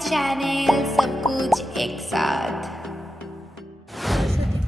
Channel सब कुछ एक साथ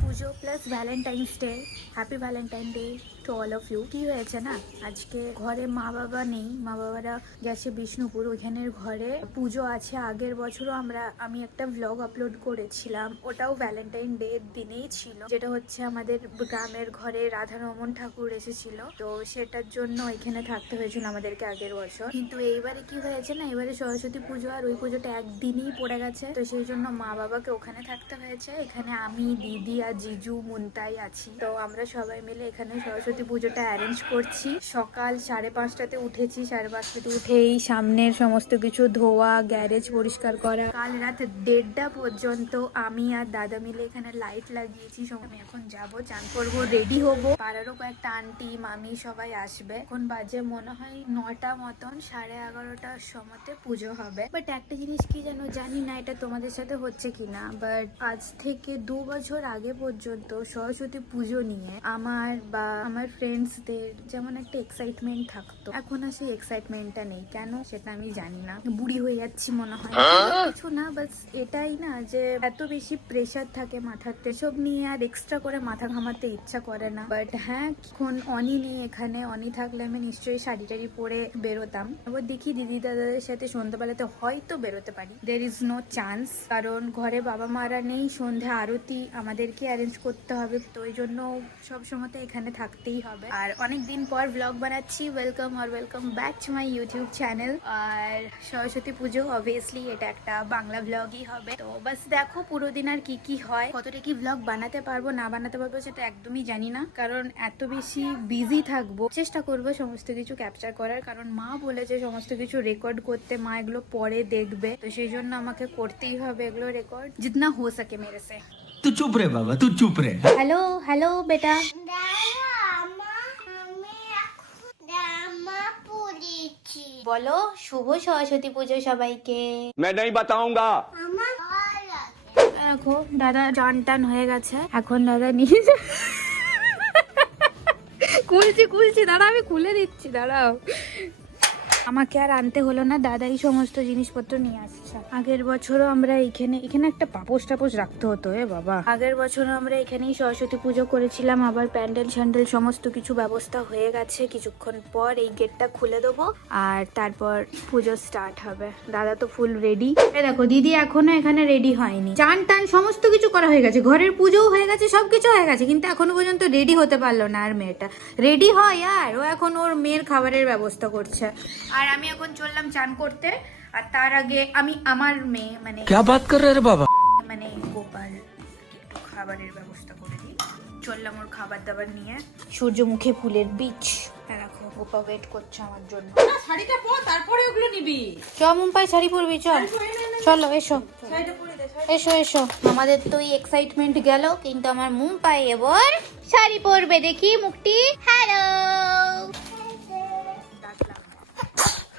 Pujo plus Valentine's Day happy Valentine Day to all of you কি হয়েছে না? আজকে ঘরে মা বাবা নেই। মা বাবারা গেছে বিষ্ণুপুর, ওইখানের ঘরে। পুজো আছে, আগের বছরও আমরা, আমি একটা ভ্লগ আপলোড করেছিলাম। ওটাও ভ্যালেন্টাইন ডে দিনেই ছিল। যেটা হচ্ছে আমাদের গ্রামের ঘরে রাধা রমন ঠাকুর এসেছিল। তো সেটার জন্য এখানে থাকতে হয়েছিল আমাদেরকে আগের বছর। কিন্তু এইবারে কি হয়েছে না? এবারে সরস্বতী পুজো আর ওই পুজোটা একদিনই পড়ে গেছে। তো সেই জন্য মা বাবাকে ওখানে থাকতে হয়েছে। এখানে আমি, দিদি আর জিজু, মুনতাই আছি। তো আমরা সবাই মিলে এখানে সরস্বতী পুজোটা অ্যারেঞ্জ করছি। সকাল সাড়ে পাঁচটাতে উঠেছি সাড়ে পাঁচটাতে উঠেই সামনের সমস্ত কিছু ধোয়া গ্যারেজ পরিষ্কার করা। কাল রাত দেড়টা পর্যন্ত আমি আর দাদা মিলে এখানে লাইট লাগিয়েছি। আমি এখন যাব চান করব রেডি হব। পাড়ারও কয়েকটা আন্টি মামি সবাই আসবে। এখন বাজে মনে হয় নটা মতন সাড়ে এগারোটার সময়তে পুজো হবে। বাট একটা জিনিস কি যেন জানি না এটা তোমাদের সাথে হচ্ছে কিনা বাট আজ থেকে দু বছর আগে পর্যন্ত সরস্বতী পুজো নিয়ে আমার বা আমার ফ্রেন্ডসদের যেমন একটা এক্সাইটমেন্ট থাকতো। এখন আর সেই এক্সাইটমেন্টটা নেই। কেন সেটা আমি জানি না। বুড়ি হয়ে যাচ্ছি মনে হয়। কিছু না বাস এটাই না যে এত বেশি প্রেশার থাকে মাথাতে। সব নিয়ে আর এক্সট্রা করে মাথা ঘামাতে ইচ্ছা করে না। বাট হ্যাঁ এখন অনি নেই এখানে। অনি থাকলে আমি নিশ্চয়ই শাড়ি টাড়ি পরে বেরোতাম। এবার দেখি দিদি দাদাদের সাথে সন্ধ্যাবেলাতে হয়তো বেরোতে পারি। দের ইজ নো চান্স কারণ ঘরে বাবা মারা নেই। সন্ধ্যা আরতি আমাদেরকে অ্যারেঞ্জ করতে হবে। তো ওই জন্য সব সময়তে এখানে থাকতেই হবে আর অনেক দিন পর ব্লগ বানাচ্ছি welcome R welcome back to my YouTube channel R Saraswati Pujo obviously এটা একটা বাংলা ব্লগই হবে তো বাস দেখো পুরো দিন আর কি কি হয় কতটা কি ব্লগ বানাতে পারবো না বানাতে পারবো সেটা একদমই জানি না কারণ এত বেশি বিজি থাকবো চেষ্টা করবো সমস্ত কিছু ক্যাপচার করার কারণ মা বলেছে সমস্ত কিছু রেকর্ড করতে মা এগুলো পরে দেখবে তো সেই জন্য আমাকে করতেই হবে এগুলো রেকর্ড জিতনা হো সকে মেরে সে तू चुप रे बाबा तू चुप रे হ্যালো হ্যালো বেটা বলো শুভ সরস্বতী পুজো সবাইকে मैं नहीं बताऊंगा দেখো দাদা টান টান হয়ে গেছে এখন দাদা নিয়ে যা- খুলছি খুলছি দাঁড়া আমি খুলে দিচ্ছি দাঁড়াও আমাকে আর আনতে হলো না। দাদাই সমস্ত জিনিসপত্র নিয়ে আসছে। আগের বছরও আমরা এখানে এখানে একটা পাপোস টাপোশ রাখতে হতো, এ বাবা। আগের বছরও আমরা এখানেই সরস্বতী পুজো করেছিলাম, আবার প্যান্ডেল স্যান্ডেল সমস্ত কিছু ব্যবস্থা হয়ে গেছে। কিছুক্ষণ পর এই গেটটা খুলে দেবো, আর তারপর পুজো স্টার্ট হবে। দাদা তো ফুল রেডি দেখো, দিদি এখনও এখানে রেডি হয়নি। চান টান সমস্ত কিছু করা হয়ে গেছে। ঘরের পুজোও হয়ে গেছে, সবকিছু হয়ে গেছে, কিন্তু এখনও পর্যন্ত রেডি হতে পারল না আর মেয়েটা। রেডি হয় আর, ও এখন ওর মেয়ের খাবারের ব্যবস্থা করছে। আর আমি এখন চললাম চান করতে আর তার আগে আমি আমার মেয়ে মানে क्या बात कर रहे रे बाबा মানে গোপাল একটু খাবারের ব্যবস্থা করে দিই চললাম ওর খাবার দাবার নিয়ে সূর্যমুখী ফুলের বীজ রাখো গোপা ওয়েট করছে আমার জন্য শাড়িটা পর তারপরে ওগুলো নিবি চ মুম্বাই শাড়ি পরবি চল চলো এসো শাড়িটা পরে দে এসো এসো আমাদের তো এই এক্সাইটমেন্ট গেল কিন্তু আমার মুম্বাই এবার শাড়ি পরবে দেখি মুখটি হ্যালো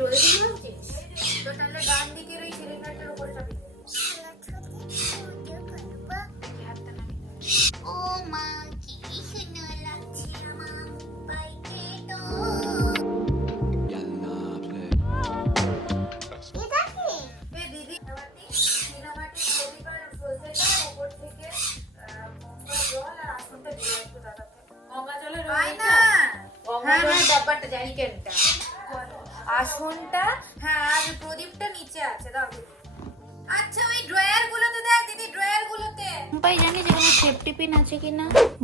রয়েছে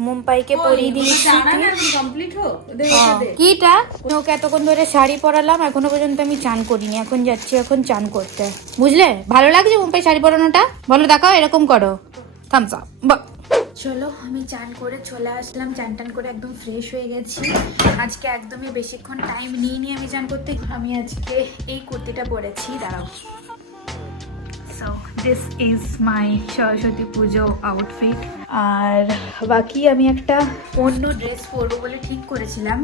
মুম্বাইকে পরিয়ে দিয়েছি। হ্যাঁ। কিটা? ওকে এতক্ষণ ধরে শাড়ি পরালাম এখনও পর্যন্ত আমি চান করিনি এখন যাচ্ছি এখন চান করতে। বুঝলে? ভালো লাগছে মুম্বাই শাড়ি পরানোটা? বলো দেখাও এরকম করো। থামস আপ চলো আমি চান করে চলে আসলাম চান টান করে একদম ফ্রেশ হয়ে গেছি। আজকে একদমই বেশিক্ষণ টাইম নিয়ে নিয়ে আমি চান করতে। আমি আজকে এই কুর্তিটা পরেছি দাঁড়াও। So this is my Saraswati Pujo outfit আর বাকি আমি একটা অন্য ড্রেস পরবো বলে ঠিক করেছিলাম।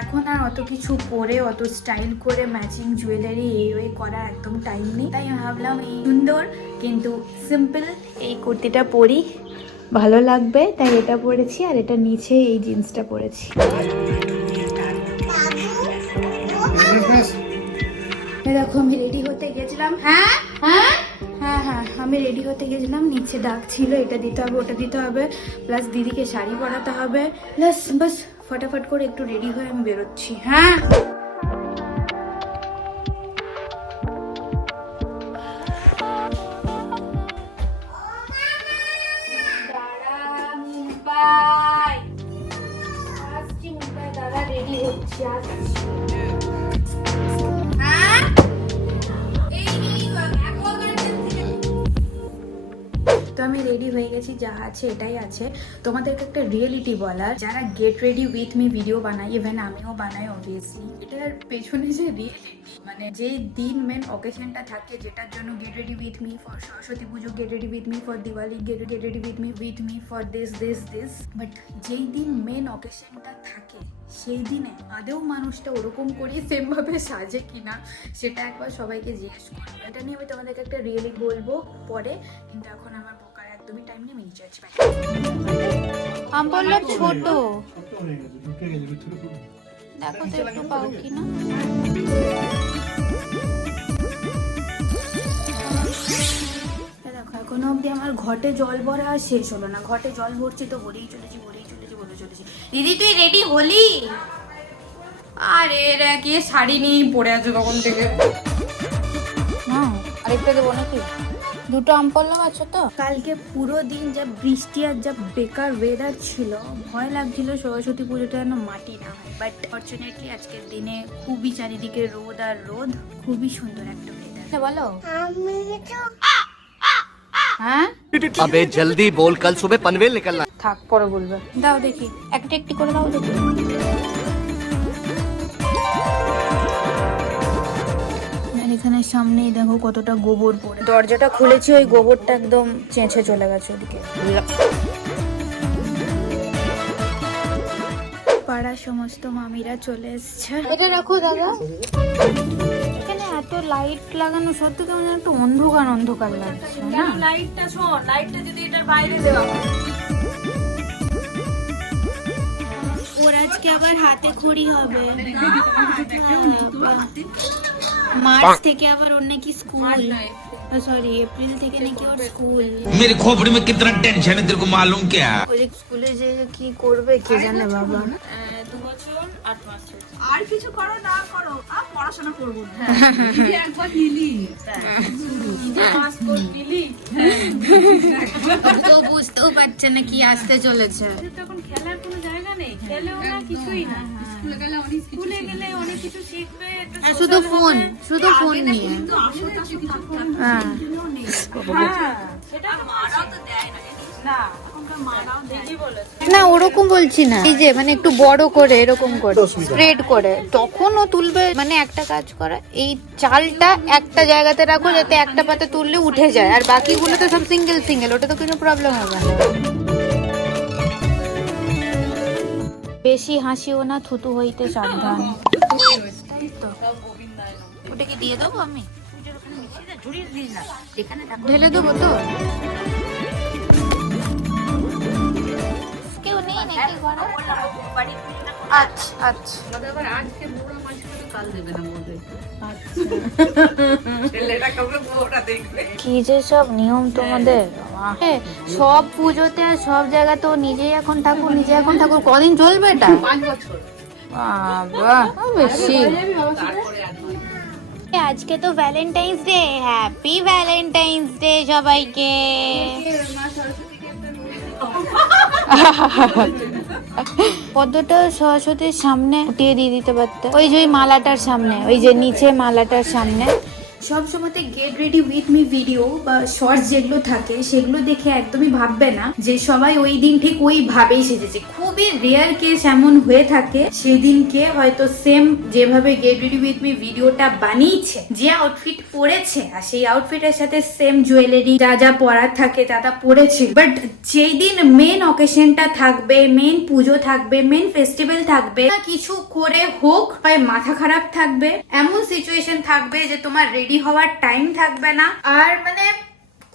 এখন আর অত কিছু পরে অত স্টাইল করে ম্যাচিং জুয়েলারি এই ওই করার একদম টাইম নেই। তাই আমি ভাবলাম এই সুন্দর কিন্তু সিম্পল এই কুর্তিটা পরি। ভালো লাগবে তাই এটা পরেছি আর এটা নিচে এই জিন্সটা পরেছি। দেখো আমি রেডি হতে গেছিলাম। হ্যাঁ? হ্যাঁ? হ্যাঁ হ্যাঁ আমি রেডি হতে গেছিলাম। নিচে ডাক ছিল এটা দিতে হবে ওটা দিতে হবে। প্লাস দিদিকে শাড়ি পরাতে হবে। প্লাস বাস ফটাফট করে একটু রেডি হয়ে আমি বেরোচ্ছি হ্যাঁ? দাঁড়া, ready হচ্ছি, তো আমি রেডি হয়ে গেছি, যা আছে এটাই আছে। তোমাদেরকে একটা রিয়েলিটি বলার। যারা get ready with me video বানাই ইভেন আমিও বানাই অবভিয়াসলি এটার পেছনে যে রিয়েলিটি মানে যে দিন মেন অকেশনটা থাকে, যেটার জন্য get ready with me for Saraswati Pujo get ready with me for Diwali get get ready with me with me for this this this but যেই দিন মেন অকেশনটা থাকে, সেই দিনে আদেও মানুষটা ওরকম করিয়ে সেমভাবে সাজে কিনা, সেটা একবার সবাইকে জিজ্ঞেস করব এটা নিয়ে আমি তোমাদেরকে একটা রিয়েলি বলব পরে, কিন্তু এখন আমার একদমই টাইম নেই আমি নিচে আছি আমি বললাম ছোট। দেখো তো একটু পাও কিনা। এখনও অবধি আমার ঘটে জল ভরা আর শেষ হলো না। ঘটে জল ভরছি তো ভরেই চলেছি ভরেই চলেছি ভরে চলেছি। দিদি তুই রেডি হলি? আরে রে কি শাড়ি নিয়েই পড়ে আছে তখন থেকে? না আরেকটা দেবো নাকি? দুটো আম পড়লাম আছো তো। কালকে পুরো দিন যা বৃষ্টি আর যা বেকার ওয়েদার ছিল ভয় লাগছিল সরস্বতী পুজোটা যেন মাটি না হয়। বাট ফর্চুনেটলি আজকের দিনে খুবই চারিদিকে রোদ আর রোদ খুবই সুন্দর একটা ওয়েদার আচ্ছা, বলো। হ্যাঁ? আবে জলদি বল কাল সুবে পনভেল নিকলনা। থাক পরে বলবে। দাও দেখি। একটা একটি করে দাও দেখি। এখানে সামনেই দেখো কতটা গোবর পড়ে। দরজাটা খুলেছি ওই গোবরটা একদম চেঁচে চলে গেছে ওদিকে। পাড়ার সমস্ত মামিরা চলে এসছে। এটা রাখো দাদা। এখানে এত লাইট লাগানো সত্যি কেমন যেন একটু অন্ধকার অন্ধকার লাগছে না? লাইটটা শোন লাইটটা যদি এটার বাইরে দেওয়া ওর আজকে আবার হাতে খড়ি হবে। মার্চ থেকে আবার ওর নাকি স্কুল সরি এপ্রিল থেকে নাকি ওর স্কুল मेरी खोपड़ी में कितना टेंशन है तेरे को मालूम क्या ওই স্কুলে যে কি করবে কে জানে বাবা আহ, দু বছর আট মাস চলছে। আর কিছু করো না করো আর পড়াশোনা করবো না একবার নিলি পাস করে নিলি তো বুঝতেও পারছে না কি আসতে চলেছে তখন খেলার কোনো না কিছুই না। স্কুলে গেলে অনেক স্কুলে গেলে অনেক কিছু শিখবে শুধু ফোন শুধু ফোন নিয়ে। কিন্তু আসলে কিছু কিছু হ্যাঁ। হ্যাঁ সেটা মারাও তো দেয় না না এখনকার মারাও ঠিকই বলেছে। না ওরকম বলছি না। এই যে মানে একটু বড় করে এরকম করে স্প্রেড করে তখন ও তুলবে মানে একটা কাজ করা এই চালটা একটা জায়গাতে রাখো যাতে একটা পাতে তুললে উঠে যায় আর বাকিগুলো তো সব সিঙ্গেল সিঙ্গেল ওটা তো কোনো প্রবলেম হবে না। বেশি হাসিও না থুতু হইতে সাবধান। এই ওটা কি দিয়ে দেবো আমি? ঢেলে দেবো তো? কেউ নেই নাকি ঘরে? আচ্ছা আচ্ছা। কি যে সব নিয়ম তোমাদের। এ, সব পুজোতে আর সব জায়গাতেও নিজেই এখন ঠাকুর নিজে এখন ঠাকুর। কদিন চলবে এটা? বেশি। আজকে তো Valentine's Day happy Valentine's Day সবাইকে। পদ্মটা সরস্বতীর সামনে উঠিয়ে দিয়ে দিতে পারতে। ওই যে ওই মালাটার সামনে, ওই যে নিচে মালাটার সামনে। সব সময়তে get ready with me video বা শর্টস যেগুলো থাকে, সেগুলো দেখে একদমই ভাববে না যে সবাই ওই দিন ঠিক ওইভাবেই সেজেছে। খুবই রেয়ার কেস এমন হয়ে থাকে, সেদিনকে হয়তো সেম যেভাবে গেট রেডি উইথ মি ভিডিওটা বানিয়েছে, যে আউটফিট পরেছে, আর সেই আউটফিটের সাথে সেম জুয়েলারি যা যা পরার থাকে তা তা পরেছে। বাট যেই দিন মেন অকেশনটা থাকবে মেন পুজো থাকবে মেন ফেস্টিভ্যাল থাকবে কিছু করে হোক, হয় মাথা খারাপ থাকবে, এমন সিচুয়েশন থাকবে যে তোমার রেডি হওয়ার টাইম থাকবে না। আর মানে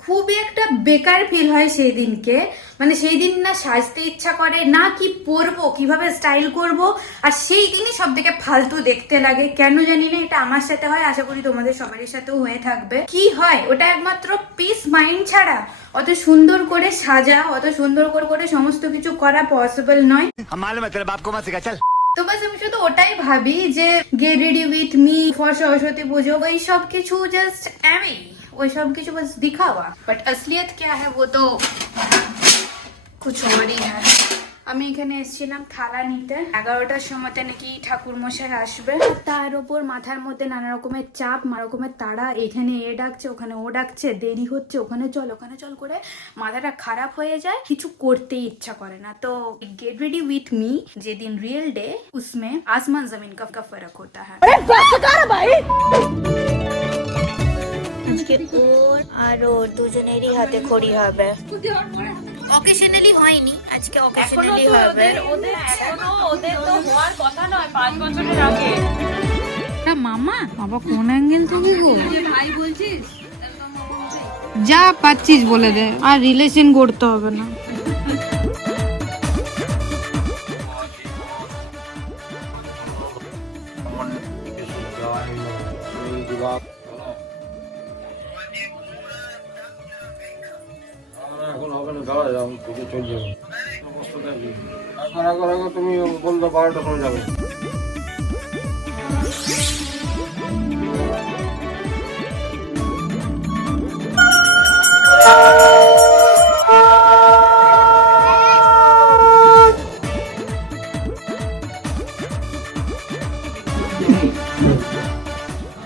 খুবই একটা বেকার ফিল হয় সেই দিনকে মানে সেই দিন না সাজতে ইচ্ছা করে, না কি পরবো, কীভাবে স্টাইল করব, আর সেই দিনই সব থেকে ফালতু দেখতে লাগে। কেন জানি না এটা আমার সাথে হয়, আশা করি তোমাদের সবারই সাথেও হয়ে থাকবে। কি হয়, ওটা একমাত্র পিস মাইন্ড ছাড়া অত সুন্দর করে সাজা অত সুন্দর করে করে সমস্ত কিছু করা পসিবল নয়। हम मालूम है तेरे बाप को मत सिखा चल তো বাস আমি শুধু ওটাই ভাবি যে get ready with me for Saraswati Puja ওই সব কিছু জাস্ট আমি ওই সব কিছু বাস দিখাওয়া বাট असलियत क्या है वो तो कुछ और ही है আমি এখানে এসেছিলাম থালা নিতে। এগারোটার সময়তে নাকি ঠাকুর মশাই আসবে তার ওপর মাথার মধ্যে নানা রকমের চাপ নানা রকমের তারা এখানে এ ডাকছে ওখানে ও ডাকছে দেরি হচ্ছে ওখানে চল ওখানে চল করে মাথাটা খারাপ হয়ে যায়। কিছু করতে ইচ্ছা করে না। তো গেট রেডি উইথ মি যেদিন রিয়েল ডে উসমে আসমান জমিন কা ফরক হতা হ্যাঁ আজকে তোর আর ওর দুজনেরই হাতে খড়ি হবে। অকেশনালি হয়নি আজকে অকেশনালি হবে। ওদের এখনও ওদের তো হওয়ার কথা নয় পাঁচ বছরের আগে। মামা বাবা কোন অ্যাঙ্গেল তুমি গো ভাই বলছিস? যা পাচ্ছিস বলে দে আর রিলেশন করতে হবে না। দাঁড়া যাও চলে যাবে। তুমি বলল বারোটার সময় যাবে।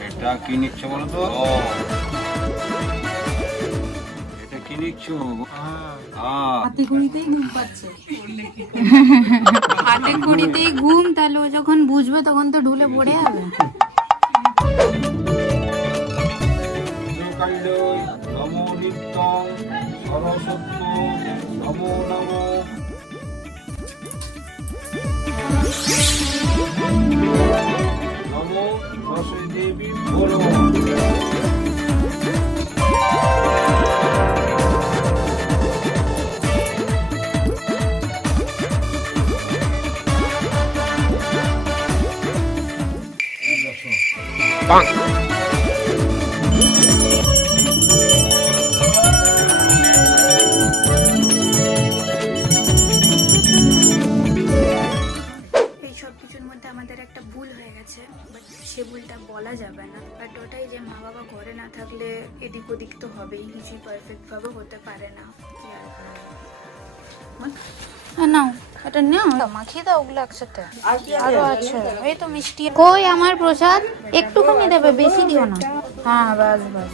এটা কি নিচ্ছ বলো তো? হাতে ঘুড়িতেই ঘুম পাচ্ছে। হাতে ঘুড়িতেই ঘুম তাহলে ও যখন বুঝবে তখন তো ঢুলে পড়ে যাবে। নমো নিত্যং সরস্বত্য নমো নমো। যাবে না বাট ওটাই যে মা বাবা ঘরে না থাকলে এদিক ওদিক তো হবেই কিছুই পারফেক্ট ভাবে হতে পারে না। কি আর করা? হ্যাঁ, নাও এটা নাও। মাখিয়ে দাও ওগুলো একসাথে। আরও আছে। এই তো মিষ্টি। কই আমার প্রসাদ? একটুখানি দেবে বেশি দিও না। হ্যাঁ বাস বাস।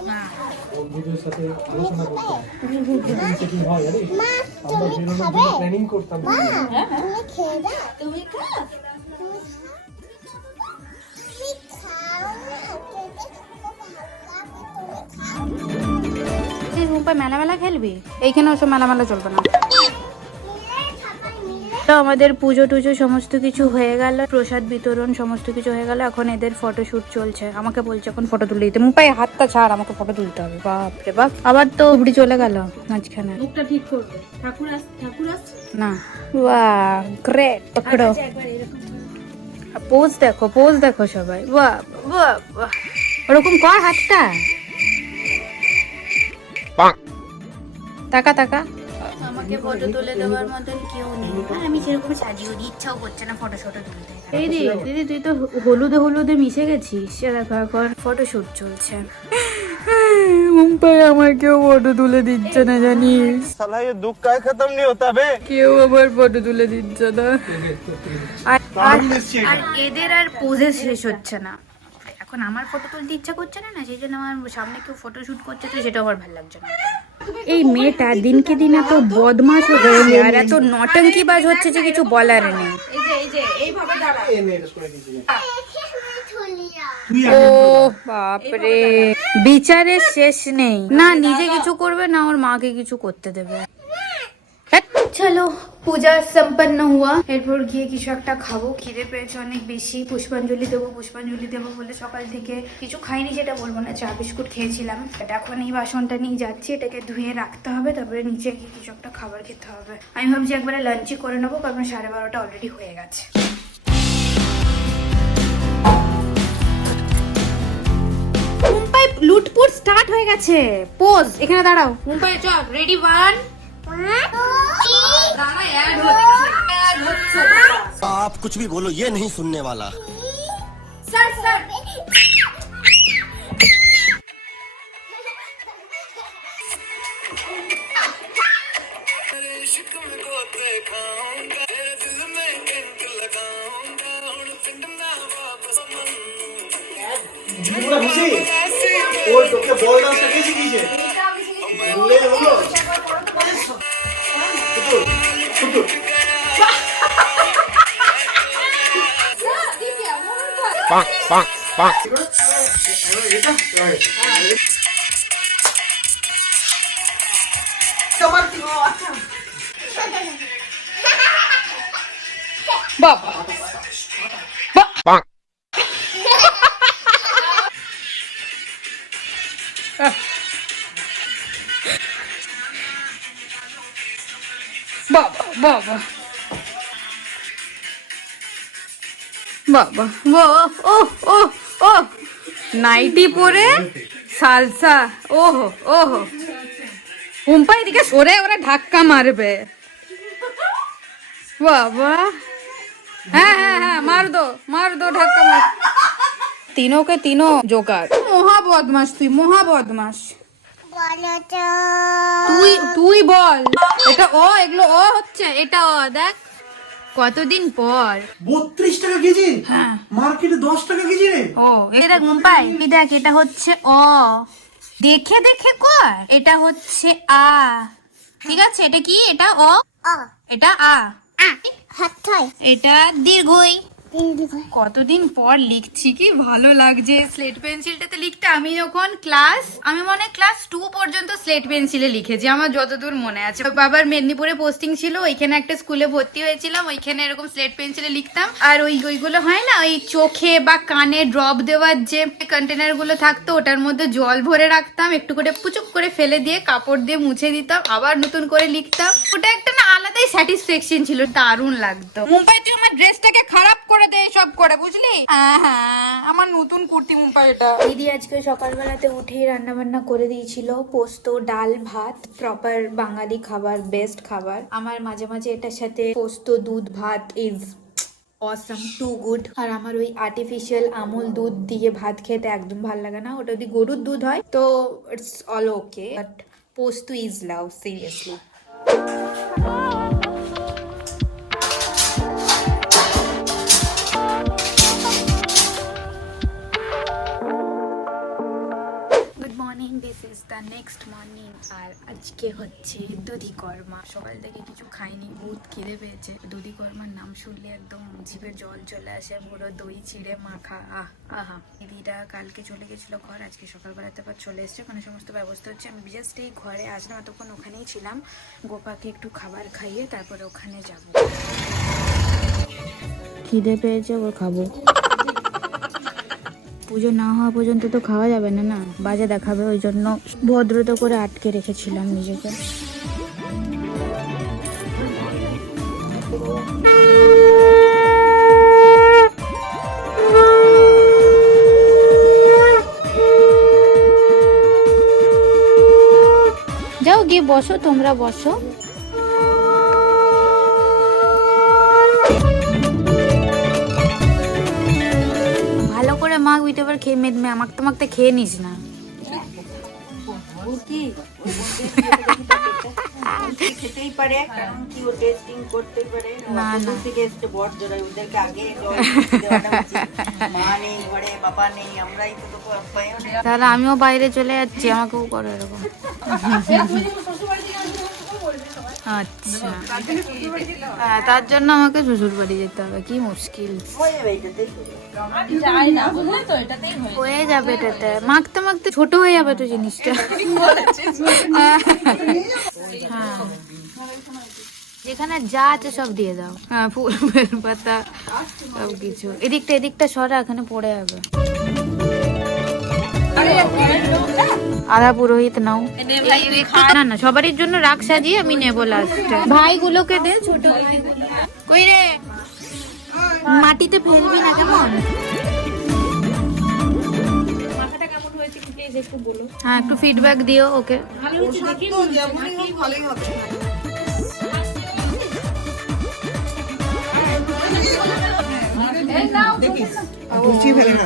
বন্ধুদের সাথে আলোচনা করতাম কি হয় আরে আমরা বেরোনোর জন্য প্ল্যানিং করতাম। তুই রুম্পা মেলা মেলা খেলবি? এইখানে ওসব মেলা মেলা চলবে না? তো আমাদের পুজো টুজো সমস্ত কিছু হয়ে গেল প্রসাদ বিতরণ সমস্ত কিছু হয়ে গেল এখন এদের ফটোশুট চলছে। আমাকে বলছে এখন ফটো তুলে দিতে। মুপাই হাতটা ছাড় আমাকে ফটো তুলতে হবে। বাপ রে বাপ। আবার তো উপড়ি চলে গেল মাঝখানে। মুখটা ঠিক করবে। ঠাকুর আস ঠাকুর আসছে? না। বাহ গ্রেট পকড়ো। পোজ দেখো পোজ দেখো সবাই। বাহ বাহ বাহ। ওরকম কর হাতটা। টাকা টাকা আমাকে ফটো তুলে দেওয়ার মতন কেউ নেই। আর আমি সেরকম সাজিয়ে দিই ইচ্ছাও করছে না ফটো শটো তুলতে। দিদি দিদি তুই তো হলুদে হলুদে মিশে গেছিস দেখো এখন ফটোশুট চলছে। আমার কেউ ফটো তুলে দিচ্ছে না জানিস? সালা দুঃখ কায় খতম নি কেউ আবার ফটো তুলে দিচ্ছে না। আর এদের আর পোজে শেষ হচ্ছে না। এখন আমার ফটো তুলতে ইচ্ছা করছে না না সেই জন্য আমার সামনে কেউ ফটো শুট করছে তো সেটা আমার ভালো লাগছে না। এই মেয়েটা দিনকে দিন এত বদমাস হচ্ছে আর এত নটঙ্কি বাজ হচ্ছে যে কিছু বলার নেই। এই যে এই যে এইভাবে দাঁড়া। ও বাপরে বিচারের শেষ নেই। না নিজে কিছু করবে না ওর মাকে কিছু করতে দেবে। চলো পূজা সম্পন্ন হওয়া। এরপর গিয়ে কিছু একটা খাব। খিদে পেয়েছে অনেক বেশি। পুষ্পাঞ্জলি দেবো পুষ্পাঞ্জলি দেবো বলে সকাল থেকে কিছু খাইনি যেটা বলব না। চা বিস্কুট খেয়েছিলাম। এটা এখন এই বাসনটা নিয়ে যাচ্ছি। এটাকে ধুয়ে রাখতে হবে। তারপরে নিচে গিয়ে কিছু একটা খাবার খেতে হবে। আমি ভাবছি একবারে লাঞ্চই করে নেব কারণ সাড়ে বারোটা অলরেডি হয়ে গেছে। মুম্বাই লুটপুট স্টার্ট হয়ে গেছে। পোজ এখানে দাঁড়াও। মুম্বাই চল রেডি ওয়ান हाँ? हाँ? आप कुछ भी बोलो ये नहीं सुनने वाला। Sir sir. तो बोल कैसे कीजिए? এটা, এবার এটা। বাবা বাবা ও ও ও ও নাইটি পরে সালসা ওহো ওহো। হুম্পা এদিকে সরে ওরা ধাক্কা মারবে। বাবা। হ্যাঁ হ্যাঁ হ্যাঁ মার মার দো ধাক্কা মার। তিনোকে তিনো জোকার। মহা বদমাস তুই মহা বদমাস তুই বল। এটা ও এগুলো ও হচ্ছে এটা ও দেখ। কতদিন পর? বত্রিশ টাকা কেজি? হ্যাঁ। মার্কেটে দশ টাকা কেজি রে। ও এটা দেখ মুম্বাই এই দেখ এটা হচ্ছে অ। দেখে দেখে কর। এটা হচ্ছে আ। ঠিক আছে এটা কি? এটা অ? এটা আ। এটা দীর্ঘই। কতদিন পর লিখছি কি? ভালো লাগছে। স্লেট পেন্সিলটাতে লিখতে আমি যখন ক্লাস আমি মনে হয় ক্লাস টু পর্যন্ত স্লেট পেন্সিলে লিখেছি আমার যতদূর মনে আছে। বাবার মেদিনীপুরে পোস্টিং ছিল ওইখানে একটা স্কুলে ভর্তি হয়েছিলাম ওইখানে এরকম স্লেট পেন্সিলে লিখতাম। আর ওই ওইগুলো হয় না ওই চোখে বা কানে ড্রপ দেওয়ার যে কন্টেনারগুলো থাকতো ওটার মধ্যে জল ভরে রাখতাম একটু করে পুচুক করে ফেলে দিয়ে কাপড় দিয়ে মুছে দিতাম আবার নতুন করে লিখতাম। ওটা একটা না আলাদাই স্যাটিসফ্যাকশন ছিল দারুণ লাগতো। মুম্বাই তুই আমার ড্রেসটাকে খারাপ করে দে সব করে বুঝলি? হ্যাঁ হ্যাঁ আমার নতুন কুর্তি মুম্বাই এটা। দিদি আজকে সকালবেলাতে উঠেই রান্না বান্না করে দিয়েছিল পোস্ত ডাল ভাত প্রপার বাঙালি খাবার বেস্ট খাবার। আমার মাঝে মাঝে এটার সাথে পোস্ত দুধ ভাত ইজ অসম টু গুড আর আমার ওই আর্টিফিশিয়াল আমুল দুধ দিয়ে ভাত খেতে একদম ভালো লাগে না। ওটা যদি গরুর দুধ হয় তো it's all okay but posto is love seriously is the next morning আর আজকে হচ্ছে দুধি কর্মা সকাল থেকে কিছু খাইনি, বহুত খিদে পেয়েছে। দুধি কর্মার নাম শুনলে একদম জিভে জল চলে আসে, পুরো দই চিড়ে মাখা। আহ, আহা। দিদিটা কালকে চলে গেছিল ঘর, আজকে সকালবেলাতে আবার চলে এসছে। ওখানে সমস্ত ব্যবস্থা হচ্ছে। আমি জাস্ট এই ঘরে আসলাম, এতক্ষণ ওখানেই ছিলাম। গোপাকে একটু খাবার খাইয়ে তারপরে ওখানে যাব। খিদে পেয়েছে ওর খাব। পুজো না হওয়া পর্যন্ত তো খাওয়া যাবে না না? বাজে দেখাবে, ওই জন্য ভদ্রতা করে আটকে রেখেছিলাম নিজেকে। যাও গিয়ে বসো, তোমরা বসো। মাখ বিটে এবার খেয়ে মেদ মাখতে মাখতে খেয়ে নিস না। খেতেই পারে কারণ কি ও টেস্টিং করতে পারে। না, না। থেকে এসছে বট জোড়ায় ওদেরকে আগে মা নেই ঘরে বাবা নেই আমরাই তো তাহলে আমিও বাইরে চলে যাচ্ছি আমাকেও করো এরকম। আচ্ছা। হ্যাঁ, তার জন্য আমাকে শ্বশুর বাড়ি যেতে হবে কি মুশকিল। হয়ে যাবে এটাতেই হবে। যায় না বুঝলে তো এটাতেই যাবে এটাতে। মাখতে মাখতে ছোট হয়ে যাবে তো জিনিসটা। হ্যাঁ। যেখানে যা আছে সব দিয়ে দাও। হ্যাঁ ফুল পাতা সব কিছু এদিকটা এদিকটা সরা এখানে পড়ে যাবে। আধা পুরোহিত নাও না না সবারই জন্য রাখ সাজিয়ে আমি নেব লাস্টে ভাইগুলোকে দে ছোট কই রে মাটিতে ফেলবি না কেমন হ্যাঁ একটু ফিডব্যাক দিও ওকে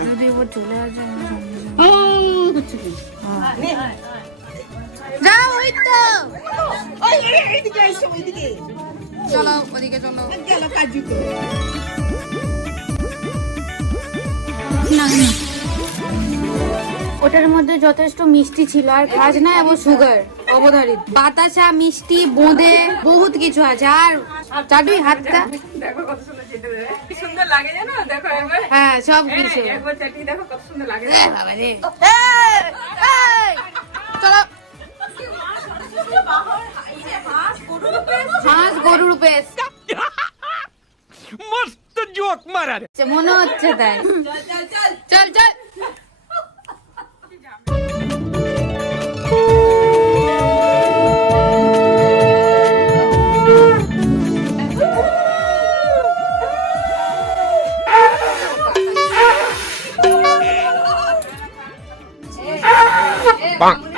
যদি ও চলে আসে আমার সঙ্গে সঙ্গে। যা ওই তো চলো ওদিকে চলো। না না। ওটার মধ্যে যথেষ্ট মিষ্টি ছিল আর খাজনা এবং সুগার। অবধারিত। বাতাসা মিষ্টি বোঁদে বহুত কিছু আছে। আর চাটুই হাতটা। দেখো কত সুন্দর চেটে দেবে। কি সুন্দর লাগে জানো? দেখো একবার হ্যাঁ সব কিছু। একবার দেখো কত সুন্দর লাগে। রে বাবা রে। চলো। হাঁস গরুর পেস মস্ত জোক মারা রে আচ্ছা, মনে হচ্ছে তাই। চল চল। চল চল। Bonk.